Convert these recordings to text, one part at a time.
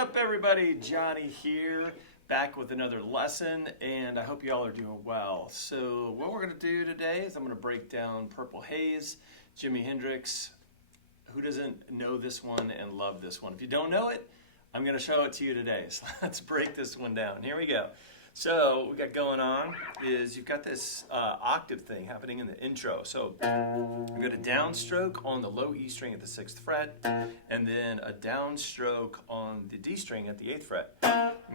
up, everybody? Johnny here, back with another lesson, and I hope you all are doing well. So what we're going to do today is I'm going to break down Purple Haze, Jimi Hendrix. Who doesn't know this one and love this one? If you don't know it, I'm going to show it to you today. So let's break this one down. Here we go. So what we got going on is you've got this octave thing happening in the intro. So you've got a downstroke on the low E string at the 6th fret, and then a downstroke on the D string at the 8th fret.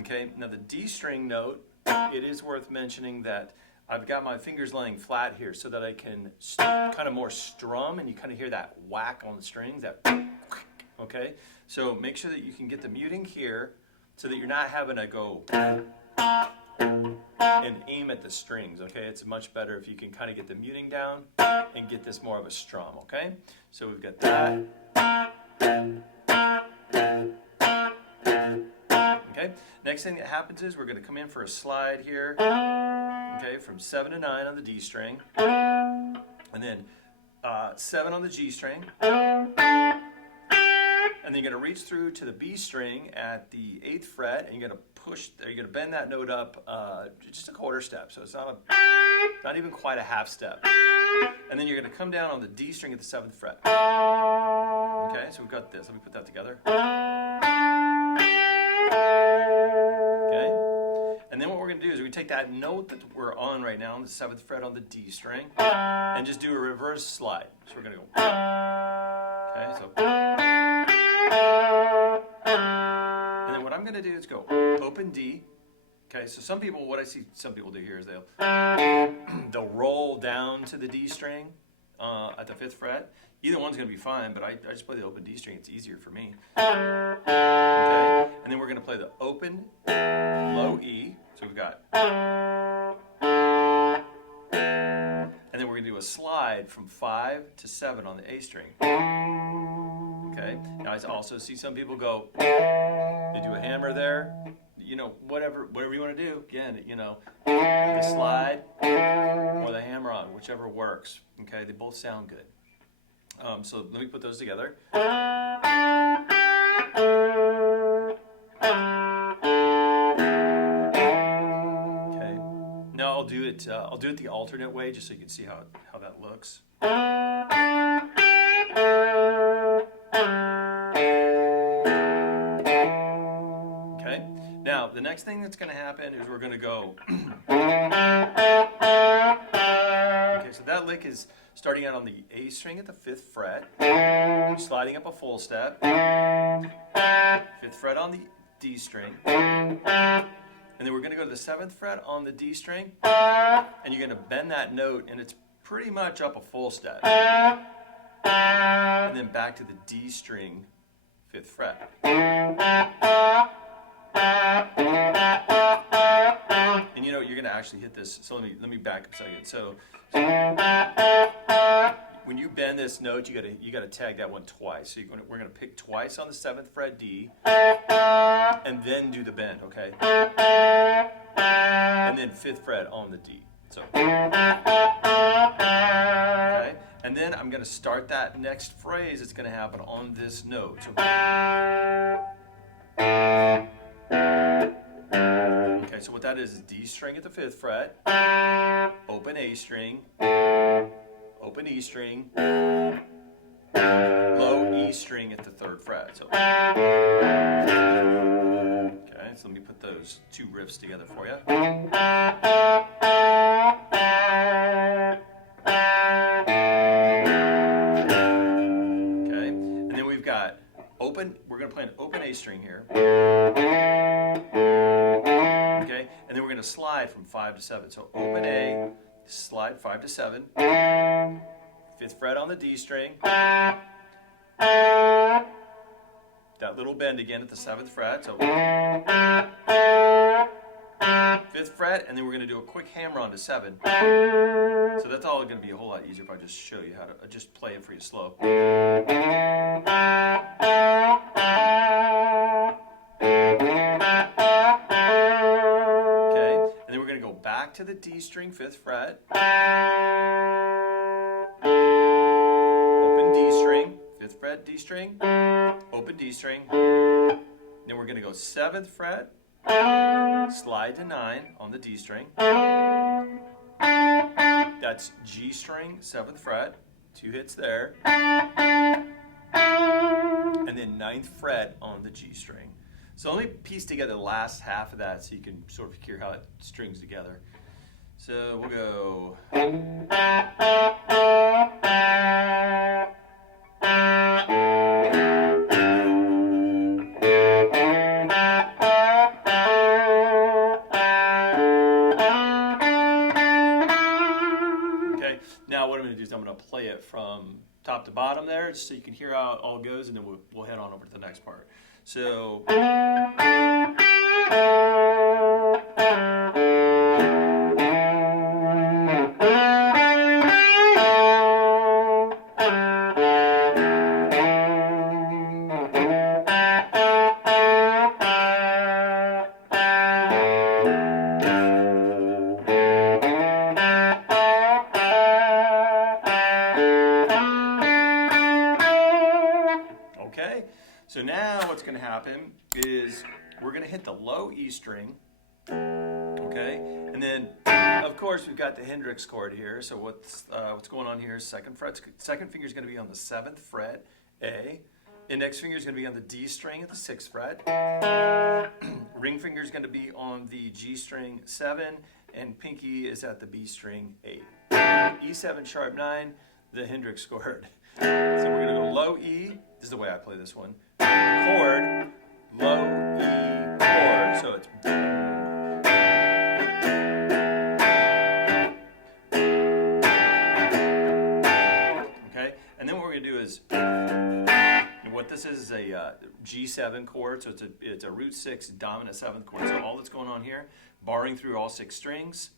Okay, now the D string note, it is worth mentioning that I've got my fingers laying flat here so that I can kind of more strum, and you kind of hear that whack on the strings, that okay? So make sure that you can get the muting here so that you're not having to go and aim at the strings, okay? It's much better if you can kind of get the muting down and get this more of a strum, okay? So we've got that. Okay, next thing that happens is we're going to come in for a slide here, okay, from 7 to 9 on the D string, and then 7 on the G string, and then you're going to reach through to the B string at the 8th fret, and you're going to push, you're going to bend that note up just a quarter step, so it's not even quite a half step. And then you're going to come down on the D string at the 7th fret. Okay, so we've got this. Let me put that together. Okay, and then what we're going to do is we take that note that we're on right now, on the 7th fret on the D string, and just do a reverse slide. So we're going to go. Okay, so. And then what I'm going to do is go open D. Okay, so some people, what I see some people do here is they'll roll down to the D string at the 5th fret. Either one's going to be fine, but I just play the open D string. It's easier for me. Okay, and then we're going to play the open low E. So we've got, and then we're going to do a slide from 5 to 7 on the A string. Okay, now I also see some people go, they do a hammer there, you know, whatever you want to do. Again, you know, the slide or the hammer on, whichever works. Okay, they both sound good. So let me put those together. Okay, now I'll do it the alternate way just so you can see how that looks. Okay, now the next thing that's going to happen is we're going to go. Okay, so that lick is starting out on the A string at the 5th fret, sliding up a full step, 5th fret on the D string, and then we're going to go to the 7th fret on the D string, and you're going to bend that note, and it's pretty much up a full step, and then back to the D string, 5th fret. And you know, you're going to actually hit this, so let me back up a second. So when you bend this note, you got to tag that one twice. So we're going to pick twice on the 7th fret D, and then do the bend, okay? And then 5th fret on the D. So okay, and then I'm going to start that next phrase. It's going to happen on this note. So, okay, so what that is D string at the 5th fret, open A string, open E string, low E string at the 3rd fret. So, okay, so let me put those two riffs together for you. Okay, and then we've got open, we're going to play an open A string here. Okay, and then we're going to slide from 5 to 7. So open A, slide 5 to 7, 5th fret on the D string, that little bend again at the 7th fret, so 5th fret, and then we're going to do a quick hammer on to 7. So that's all going to be a whole lot easier if I just show you how to just play it for you slow. Back to the D string, 5th fret, open D string, 5th fret D string, open D string, Then we're going to go 7th fret, slide to 9 on the D string. That's G string, 7th fret, 2 hits there. And then 9th fret on the G string. So let me piece together the last half of that so you can sort of hear how it strings together. So we'll go. Okay, now what I'm going to do is I'm going to play it from top to bottom there just so you can hear how it all goes, and then we'll head on over to the next part. So. Okay, so now what's going to happen is we're going to hit the low E string, okay, and then of course we've got the Hendrix chord here. So what's going on here is second finger is going to be on the 7th fret, A. Index finger is going to be on the D string at the 6th fret. Ring finger is going to be on the G string 7, and pinky is at the B string 8. E7 sharp 9, the Hendrix chord. So we're going to go low E. This is the way I play this one. Chord, low E chord. So it's. Okay, and then what we're going to do is. What this is a G7 chord, so it's a root 6 dominant 7th chord. So all that's going on here, barring through all 6 strings.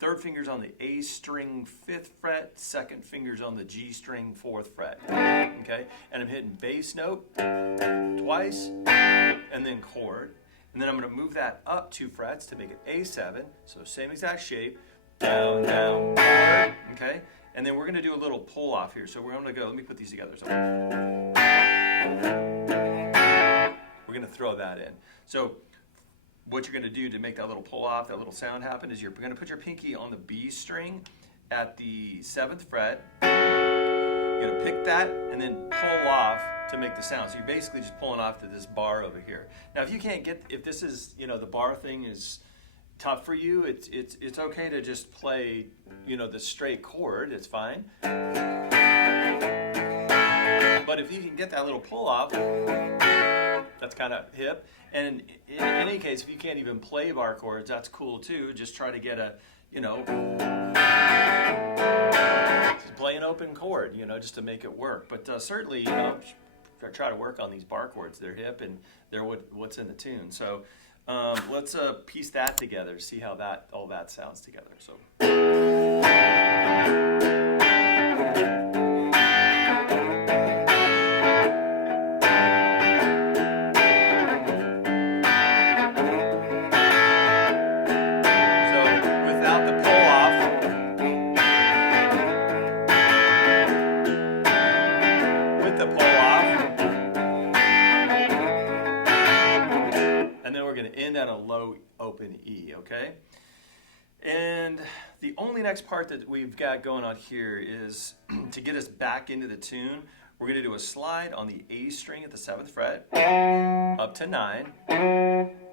3rd finger's on the A string 5th fret, 2nd finger's on the G string 4th fret. Okay, and I'm hitting bass note twice, and then chord, and then I'm going to move that up 2 frets to make it A7. So same exact shape, down, down, chord. Okay, and then we're going to do a little pull off here. So we're going to go. Let me put these together. So we're going to throw that in. So what you're going to do to make that little pull off, that little sound happen, is you're going to put your pinky on the B string at the 7th fret. You're going to pick that and then pull off to make the sound. So you're basically just pulling off to this bar over here. Now, if you can't get, if this is, the bar thing is tough for you, it's okay to just play, the straight chord. It's fine. But if you can get that little pull off, that's kind of hip. And in any case, if you can't even play bar chords, that's cool too. Just try to get a, just play an open chord, just to make it work. But certainly, try to work on these bar chords. They're hip and they're what's in the tune. So let's piece that together, see how all that sounds together. So. At a low open E, okay? And the only next part that we've got going on here is to get us back into the tune, we're going to do a slide on the A string at the 7th fret, up to 9,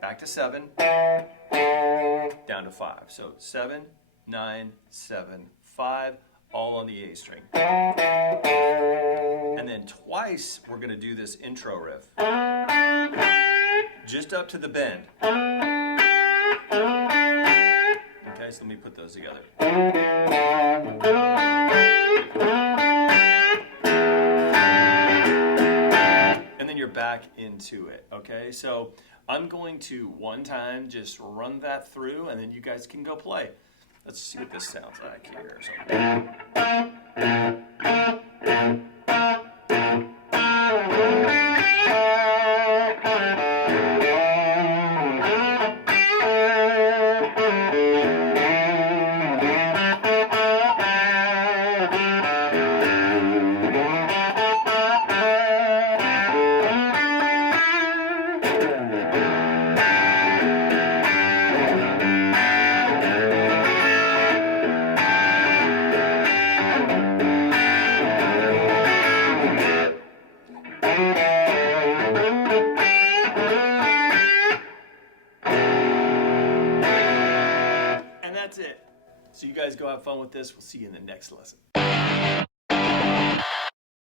back to 7, down to 5. So 7, 9, 7, 5, all on the A string. And then twice we're going to do this intro riff. Just up to the bend. Okay, so let me put those together. And then you're back into it, okay? So I'm going to one time just run that through, and then you guys can go play. Let's see what this sounds like here. That's it. So you guys go have fun with this. We'll see you in the next lesson.